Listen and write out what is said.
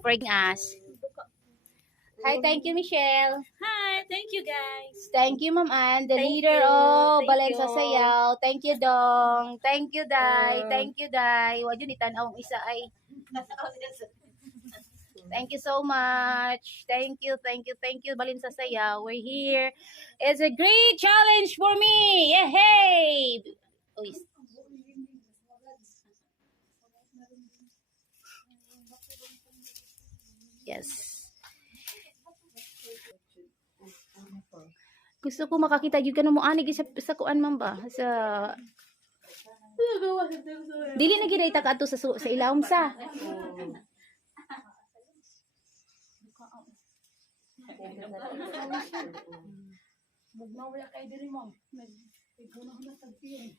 for us. Hi, thank you, Michelle. Hi, thank you guys. Thank you, Ma'am Ann, the Thank leader you. of Thank Balensa you. Sayaw. Thank you, Dong. Thank you, Day. Thank you, Day. Wag yun, itanaw ang isa ay. Thank you so much. Thank you, Balensa Sayaw. We're here. It's a great challenge for me. Yay! Uy. Yes. Gusto ko makakita gyud kanamo ani sa kuan man ba sa dili na gid ta kadto sa ilawom sa. Magmawala kay diri mo. Nagpuno na tagpiyon.